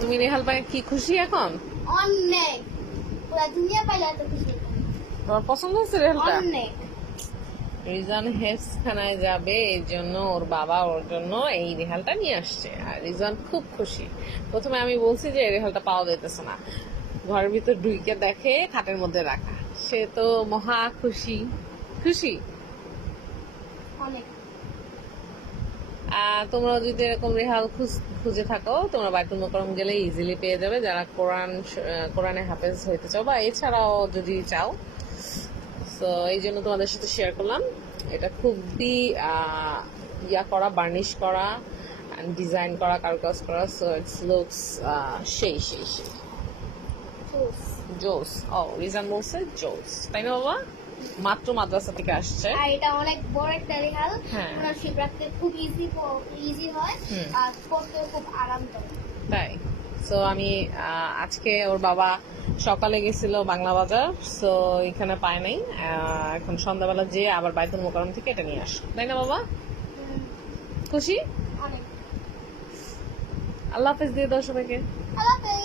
তুমি রেহাল পাই কি খুশি এখন? অনেক, পুরো দুনিয়া পাইলে এত খুশি। তোমার পছন্দ হচ্ছে রেহালটা? অনেক। রিজন হেফজখানায় যাবে, এই জন্য ওর বাবা ওর জন্য এই রেহালটা নিয়ে আসছে, আর রিজন খুব খুশি। প্রথমে আমি বলছি যে এই রেহালটা পাওয়া যাইতেছে না, ঘরের ভিতর ঢুকে দেখে খাটের মধ্যে রাখা, সে তো মহা খুশি। খুশি? অনেক। তোমরা যদি এরকম রেহাল খুঁজে থাকো, তোমরা বাইতুল মোকাররম গেলে ইজিলি পেয়ে যাবে, যারা কোরআনে হাফেজ হইতে চাও বা এছাড়াও যদি চাও। তো এই জন্য তোমাদের সাথে শেয়ার করলাম। এটা খুবই ইয়া করা, বার্নিশ করা, ডিজাইন করা, কারুকাজ করা, সো ইটস লুকস সেই সেই সেই জোস। ও রিজান বলছে জোস, তাই না বাবা? মাত্র মাদ্রাসা থেকে আসছে। আর এটা অনেক বড় একটা রেহাল, হ্যাঁ। পুরো শিপ রাখতে খুব ইজি হয়, আর পরতেও খুব আরামদায়ক। তাই সো আমি আজকে ওর বাবা সকালে গেছিল বাংলা বাজার, সো এখানে পায় নাই, এখন সন্ধ্যাবেলা যেয়ে আবার বাইতুল মোকাররম থেকে এটা নিয়ে আসো, তাই না বাবা? খুশি? অনেক। আল্লাহ হাফেজ দিয়ে দাও সবাইকে। আল্লাহ হাফেজ।